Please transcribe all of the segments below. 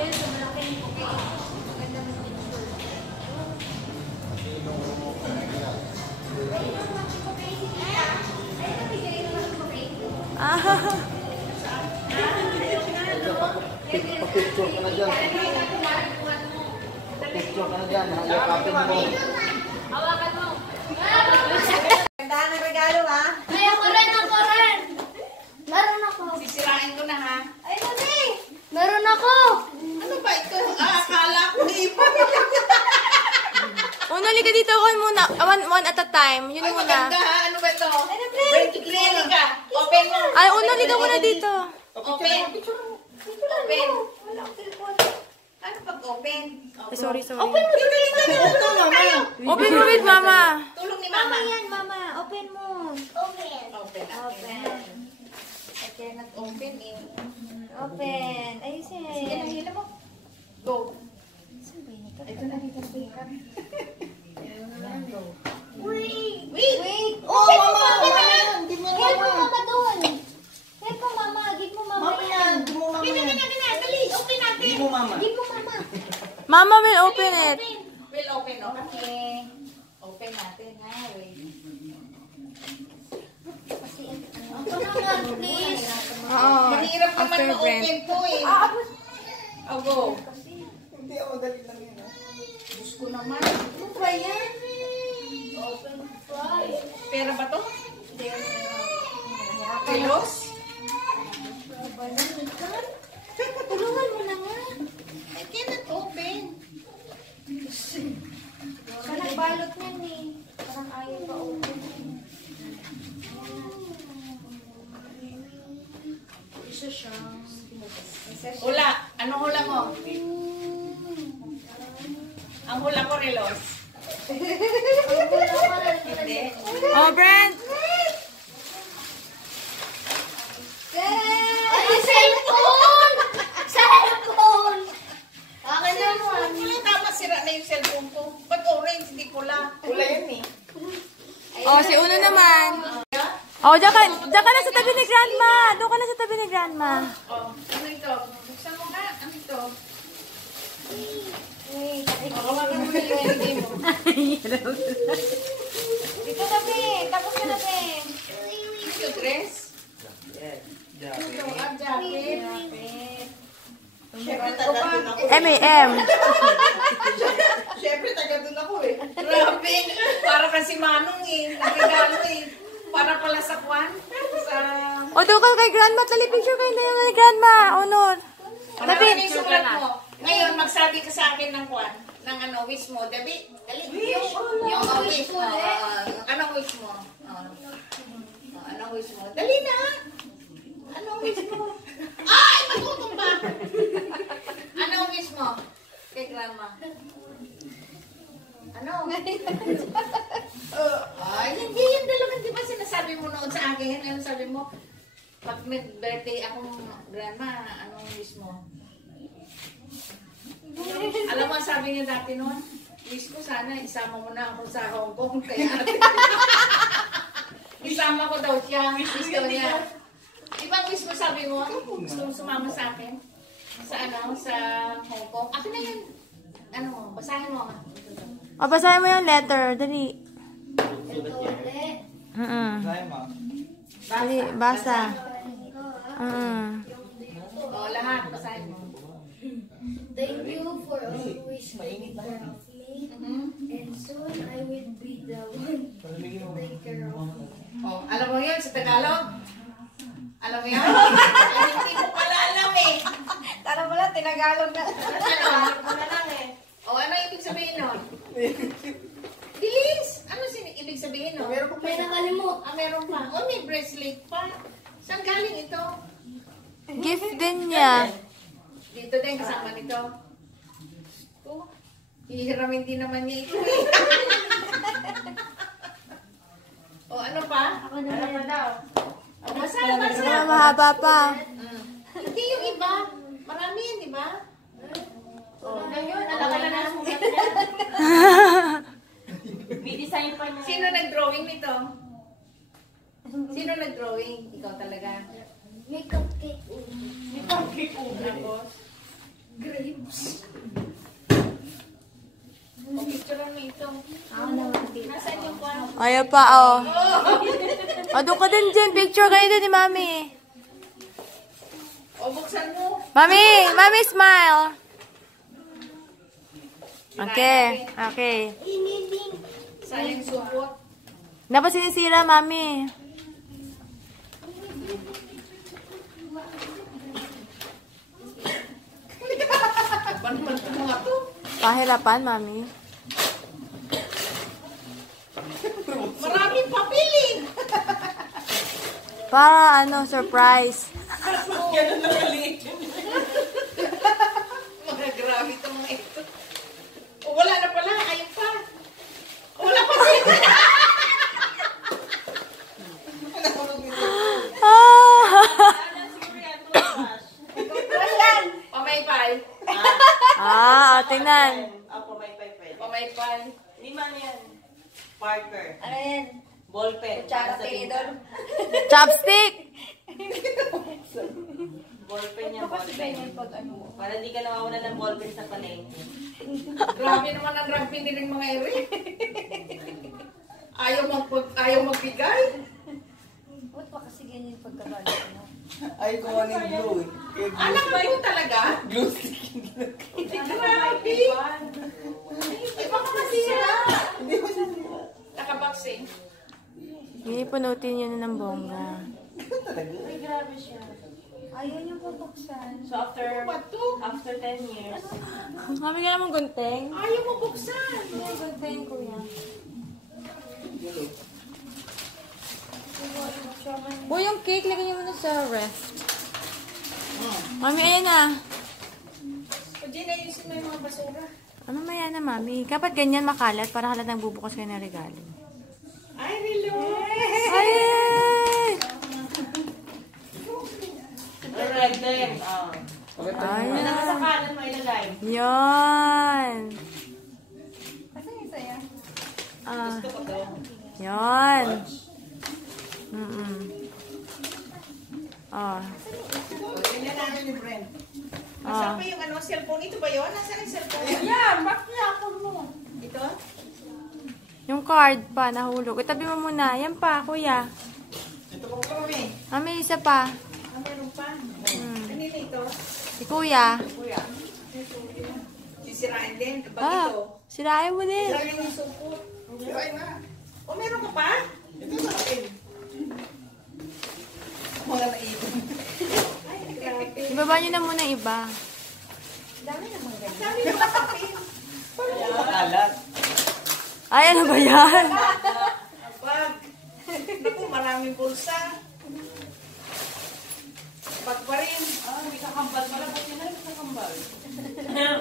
Yan, so malaki yung cocaine. Maganda mo yung Pag-picture ka na dyan. Pag-picture ka na dyan. Yakapin mo. hawakan mo. Ganda ng regalo, ha? Ay, ako rin. Meron ako. Sisirain ko na, ha? Ay, mami. Meron ako. Ano ba ito? Akala ko iba. Una, liga dito. Muna. One at a time. Yun Ay, muna. maganda, ha? Ano ba ito? Bring to cleaning ka. Open mo. Ay, una, liga muna dito. Open. Open. Wala akong telephone. Ano pag-open? Ay, sorry. Open mo. Ito, mama. Open mo with mama. Tulong ni Mama mama. yan, mama. Open mo. Open. Open. Ay, kaya Open eh. open. Ayusin. Sige, nahila mo. Go. Saan ba yun ito? Ito na dito. Wait. Wait. Open mo, mama. mama. Hindi mo Help mo, mama. mama, doon. Help mo, mama. Give mo, mama. Mama yan. Hindi mo mama yan. Dali. Open natin. Hindi mo mama. Give mo, mama. Mama will open it. We'll open, okay? Open natin, ha? Wait. Open naman, please. Oo. Mahirap naman After ma-open Brent. to eh. Oh, go. Hindi ako dali lang yun. Diyos ko naman. Ano ba yan? Open try. Pera ba to? Pelos? Tulungan mo na nga. I cannot open. Parang balot niyan eh. Parang ayaw pa open. Isa siya. Hula. Anong hula mo? Ang hula ko, Relos. Hindi. Oh, Brent. Ay, cellphone! Cellphone! Akin naman. Wala, tama, sira na yung cellphone ko. Ba't orange, hindi pula? Pula yan eh. Oh, si Uno naman. Oh, diyan ka na sa tabi ni Grandma. Doon ka na sa tabi ni Grandma. Oh, ano ito? Buksan mo nga. Ano ito? Wait, Hawakan mo na yung hindi mo. dito na, be. Tapos ka na, be. Ito, dress? Ito, ang jacket. Siyempre, taga doon ako. M.A.M. Siyempre, taga doon ako eh. Grabe. Para kasi Manong eh. Nagregalo eh. Para pala sa kwan. Sa... O, doon ka kay Grandma. Tali picture kayo na yung Grandma. Honor. Ano yung sulat mo? Ngayon, magsabi ka sa akin ng kwan. Ng ano, wish mo. Dali. Yung wish mo. Anong wish mo? Anong wish mo? Dali na. Anong wish mo? Ay! Matutumba! Anong wish mo? Kay Grandma. Ano? Ay, hindi yung dalawang, di ba sinasabi mo noon sa akin? Ano sabi mo? Pag nag-birthday akong Grandma, anong wish mo? Alam mo, sabi niya dati noon, wish ko sana isama mo na ako sa Hong Kong. Kaya isama ko daw siya. Wish daw niya. Ibang wish mo sabi mo, gusto mo sumama sa akin? Sa ano, sa Hong Kong. Akin na yun. Ano mo, basahin mo. O, basahin mo yung letter. Dali. Try mo. Dali, basa. O, lahat, basahin mo. Thank you for always taking care of me. And soon I will be the one to take care of me. O, alam mo yun sa Tagalog? Alam mo yun? Ay, hindi mo pala alam eh. Tara mo lang, tinagalog na. O, ano ibig sabihin nun? Bilis! Ano ibig sabihin nun? May nakalimot. Ah, meron pa. O, may bracelet pa. Saan galing ito? Gift din niya. Dito din, kasama nito. Ito. Hihiramin din naman niya ito eh. O, ano pa? Ako naman daw. O, basa. Mahaba pa. Hindi yung iba. Marami yan, di ba? Ngayon, alaka na na sulat niya. May design pa niya. Sino nag-drawing nito? Sino nag-drawing? Ikaw talaga. May cupcake. Tapos, grapes. O, picture mo ito. Ako naman dito. Nasaan yung kwan? Ayaw pa, oh. O, doon ka din, Jen. Picture kayo din ni Mami. O, buksan mo. Mami! Mami, smile! Okay, okay. Saan yung supot? Dapat sinisira, Mami. Ban ito mga to? Pahirapan, Mami. Maraming papiling. Para, surprise. Ganun na maliit. Mga grabe itong mga ito. O, wala na pala. Ayun pa. O, wala pa siya. Pamaypay. Tingnan. Pamaypay pwede. Pamaypay. Hindi man yan. Parker. Ano yan? Ballpen. Kutsara tinidor. Chopstick! Ballpen yan, ballpen. Para hindi ka nawawalan ng ballpen sa palengke. Grabe naman ang rugby nilang mga ere. Ayaw magbigay. Ba't pa kasi ganyan pagkagalit mo? Ay, kuha ng glue eh. Kaya glue. Anak ba yun talaga? Glue stick yung ginagawa. Grabe. Ay, baka masira. Hindi mo siya sila. Nakaboxing. Ipunutin nyo na ng bongga. Talaga. Ay, grabe siya. Ayaw niyong pabuksan. So after What to? 10 years, Mami ka naman gunting. Ayaw mo buksan. Ay, gunting, kuya. Uy, yung cake, lagyan niyo muna sa ref. Mami, ayan na. O, Gina, ayusin mo yung mga basura. Mamaya na, Mami. Kapag ganyan makalat, para halatang bubukas kayo ng regalo. Ay, hello. Ay! red din. Ayan. Sa kanan mo ilagay. Yan. Kasi yung saya. Gusto ko to. Yan. O, tingnan namin ni Brent. Nasaan pa yung cellphone? Ito ba yun? Nasaan yung cellphone? Yan! Ba't niya mo? Ito? Yung card pa, nahulog. Itabi mo muna. Yan pa, kuya. Ito ko kami. Mami, isa pa. Ah, meron pa. Kanina ito? Si kuya. Kuya. Sisirain din. Ba't ito? Sirain mo din. Sirain yung supot. Sirain na. O, meron ka pa? Ito sa akin. Mga naipon. Ay, grabe. Ibaba nyo na muna yung iba. Dami naman ganyan. Dami na makapin. Makalat. Ay, ano ba yan? Bag. Naku, maraming bulsa. Bag pa rin. May kakambal pala. Buti na yung kakambal.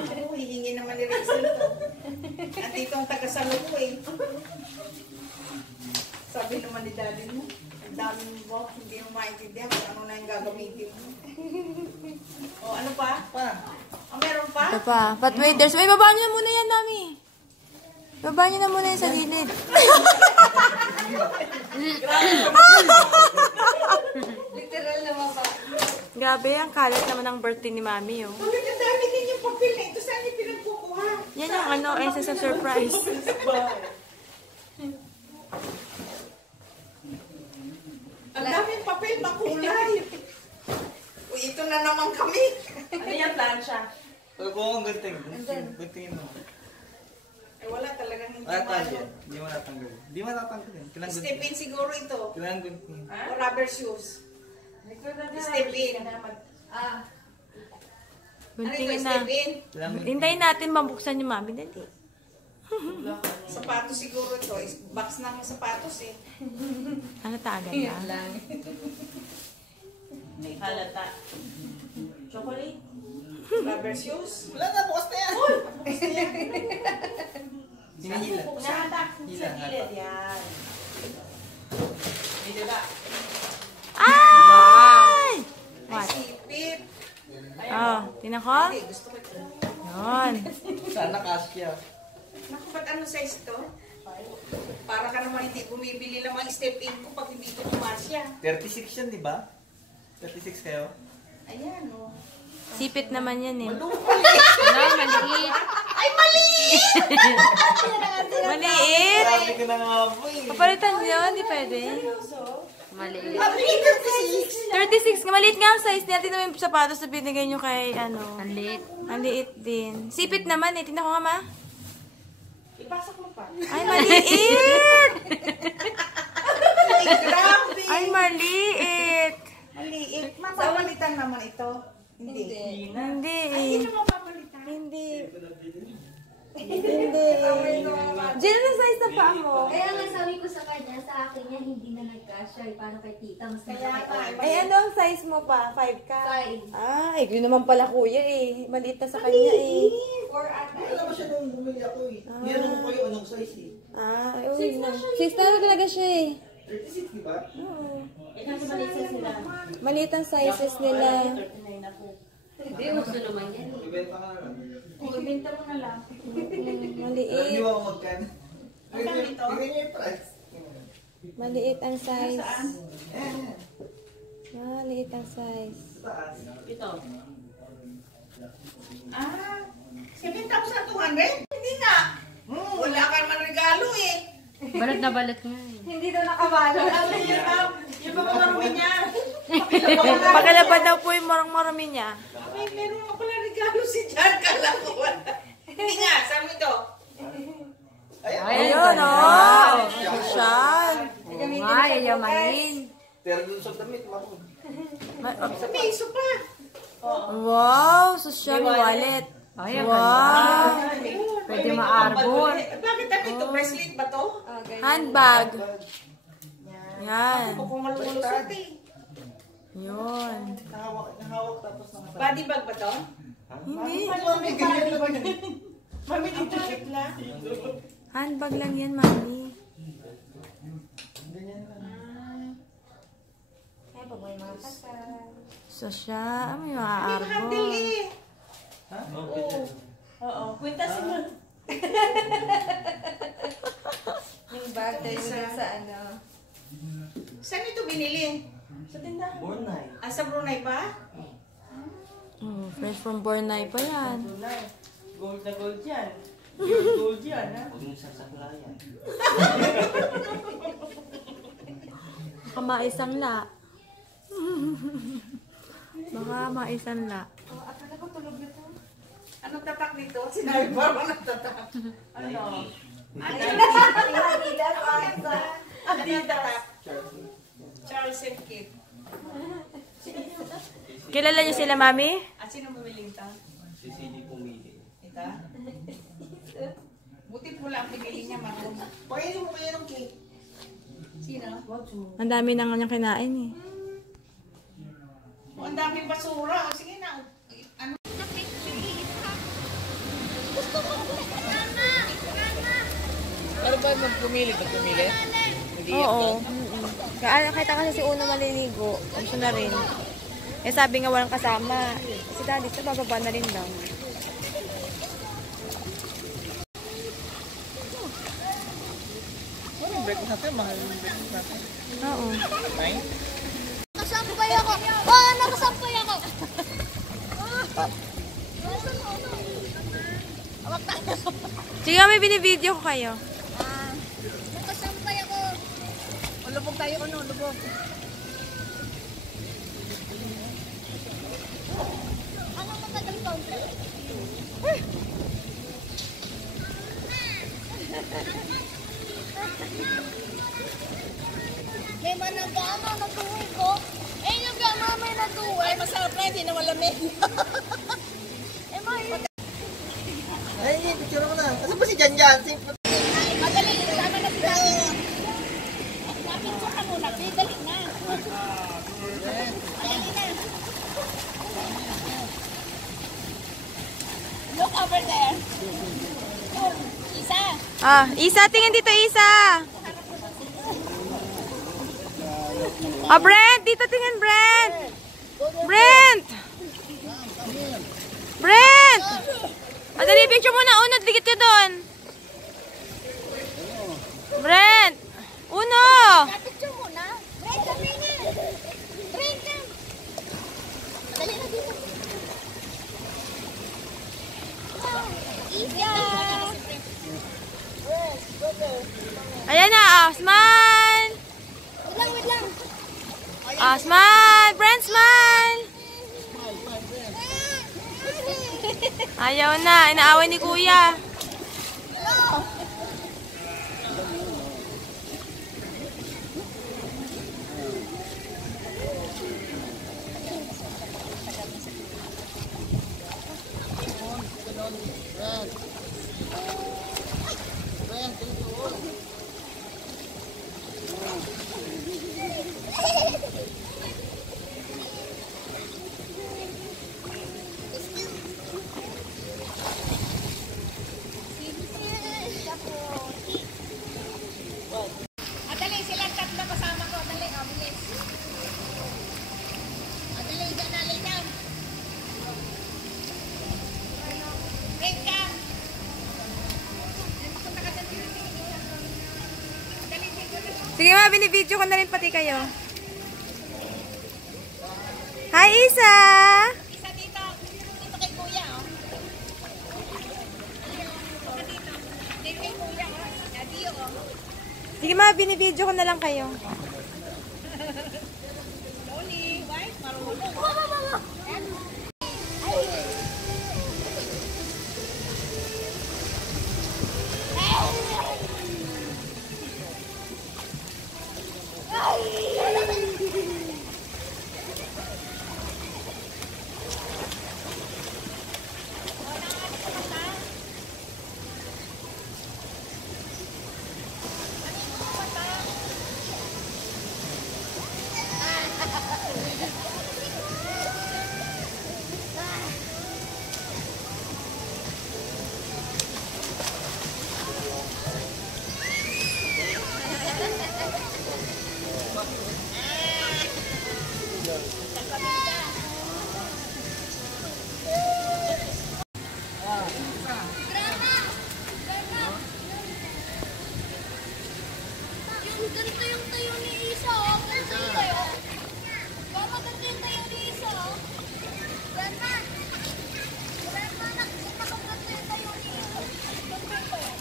Oo, hihingi naman ni Rachel to. Nandito ang taga-salo ko eh. Sabi naman ni daddy mo, ang daming box, hindi mo maintindihan kung ano na yung gagamitin mo. O, ano pa? Meron pa? Ito pa. But wait, there's... Ay, baba nyo na muna yan, Mami. Baba nyo na muna yan sa gilid. Literal na mapa. Grabe, ang kalat naman ng birthday ni Mami, oh. Bakit ang dami din yung papel na ito? Saan yung pinagkukuha? Yan yung sa surprise. Ang daming papel, makulay. Uy, ito na naman kami. Ano yan, plancha? Pag ko ang gunting. Guntingin mo. Ay, wala talagang hindi Wala mo tayo ano. yan. Hindi mo natanggal. Hindi mo natanggal yan. Kailangan Step gunting. in siguro ito. Kailangan gunting. O rubber shoes. Step in. Ano ito, Guntingin na. step in? Kailangan gunting. Hintayin natin mabuksan yung Mami. Dali. Sapatos siguro ito. Box ng sapatos eh. Ano tagan na? May halata. Chocolate. Rubber shoes. Wala na, bukas na yan. Hinihila. Nahata. Hila, Sa gilid. Yan. May diba? Ay! Ay, What? sipit. Oh, tinan ko? Hindi, gusto ko ito. Yun. Sana kasya. Naku, ba't ano size ito? Para ka naman hindi bumibili lang mga step in ko pag hindi ito kumasya. 36 yan, di ba? 36 kayo? Ayan, oh. Sipit naman yan eh. Maliit. Ay, mali! Maliit! Sabi ko na nga po eh. Papalitan nyo, hindi pwede. Maliit. 36, maliit nga ang size niya. Tingnan mo yung sapatos na binigay nyo kay ano. Maliit. Ang liit din. Sipit naman eh. Tingnan ko nga ma. Ipasok mo pa. Ay, maliit! Grabe! Ay, maliit! Maliit. Mapapalitan naman ito. Hindi. Hindi. Hindi na mapapalitan. Hindi. Hindi. Diyan na size na pa mo. Kaya nga sabi ko sa kanya, sa akin niya, hindi na nagkasya. Parang kay tita, mas malaki. Ay, ano ang size mo pa? 5 ka? 5. Ay, yun naman pala kuya eh. Maliit na sa kanya eh. Hindi naman siya nung bumili ako eh. Hindi naman ko kayo anong size eh. Ah, ay, uy na. 6 na talaga siya eh. 36 di ba? Oo. Eh, kasi maliit sa sila. Maliit ang sizes nila. 39 ako. Hindi, gusto naman yan. Ibenta ka na lang. Ibenta mo na lang. Maliit. Hindi mo ako magkan. Magkano ito? Bigyan niyo yung price. Maliit ang size. Eh, Maliit ang size. sa taas. Ito. Ah, 7,200? Hindi na. Wala ka naman regalo eh. Balat na balat nga eh. Hindi daw nakabalo. Yung mga marumi niya. Pakalabad daw po yung marami niya. Ay, meron mo pala regalo si Jan. Kala ko wala. Hindi nga, saan mo ito? Ayun, oh! Social. Oo nga, yayamanin. Pero dun sa damit, mako. Sa piso pa. Wow! Social wallet. Ay, ang Wow! Pwede ma-arbor. Bakit ano ito? Bracelet ba to? Handbag. Yan. Kung malulusot eh. Yun. Nahawak tapos nakataas. Body bag ba to? Hindi. Mami, ganyan ba yun? Mami, dito lang. Handbag lang yan, mami. Ay, pag may mga kasal. So siya, may mga Handle arbor. eh. Ha? Oo. Kwentasin mo. Yung bag tayo sa ano. Saan ito binili? Sa tindahan. Bornay. Ah, sa Brunei pa? Oh, fresh from Bornay pa yan. Brunei. Gold na gold yan. Pure gold yan, ha? Huwag yung sasaklayan. Baka maisang la. Baka maisang la. Akala ko tulog na to. Anong tatak nito? Sinabi ba mo ng tatak? Ano? Adidas. Charles and Kate. Kilala niyo sila, mami? At sino bumili ito? Si CD pumili. Ito? Butit mo lang pinili niya, Marlon. Pakainin mo kaya ng cake. Sino? Ang dami nang kanyang kinain eh. Ang daming basura. O sige na. Ano? Ano ba nung pumili? Ba't pumili? Oo. Kaya nakita kasi si Una maliligo. Gusto na rin. Eh sabi nga walang kasama. Si Daddy sa bababa na rin daw. Ano yung breakfast natin? Mahal yung breakfast natin. Oo. 9? Nakasampay ako! Oh, nakasampay ako! Sige, may binibideo ko kayo. Nakasampay ako! Lubog tayo, ano? Lubog. Ano matagal pa? May managana, nag-uwi ko. Eh, yung gama may nag-uwi. Ay, masarap na. Hindi na malamig. Eh, may... Ay, picture mo na. Kasi ba si Jan Jan? Madali, sama na si Dati. Napicture ka muna, dali na. Madali na. Look over there. Oh, isa. Ah, Isa, tingin dito, Isa. Ah, Brent, dito tingin, Brent. Brent. Brent. Madali, picture muna. Unod, ligit ka doon. Brent. Uno. Napicture muna. Break ka, tingin. Break ka. Madali na. Ah, smile! Friend, smile! Ayaw na. Inaaway ni kuya. Dali, silang tatlo kasama ko. Dali, bilis. Dali, dali, dali. Wait ka. Sige ma, binibidyo ko na rin pati kayo. Hi, Isa! Isa dito. Dito kay kuya, oh. Dito. Dito kay kuya, oh. Adiyo, oh. Sige ma, binibidyo ko na lang kayo. Loli, wife, marunong. Yung ganito yung tayo ni Isa, oh. Ganito yung tayo. Mama, ganito yung tayo ni Isa, oh. Grandma! Grandma, nakikita ko ganito yung tayo ni Isa. Ganito yung tayo.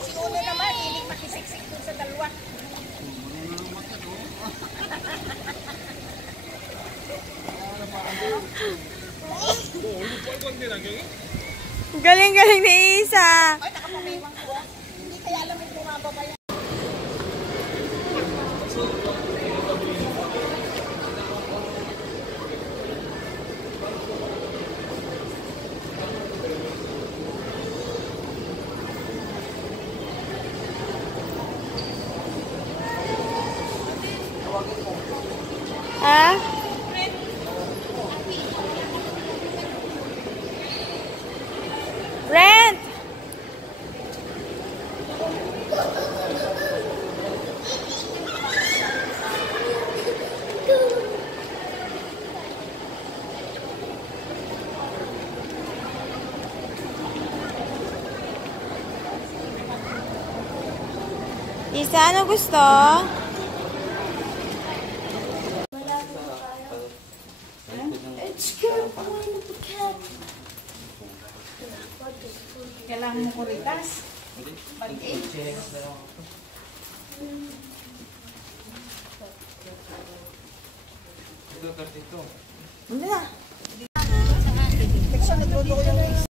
Si Uno naman, hiling makisiksik dun sa dalawa. Galing-galing ni Isa. Ay, nakapamimang ko. Hindi kaya alam yung bumababa yan. Ha? Rent! Isa, ano gusto? It's good for the cat. Kailangan mo kuritas. Pag-in. Hindi na.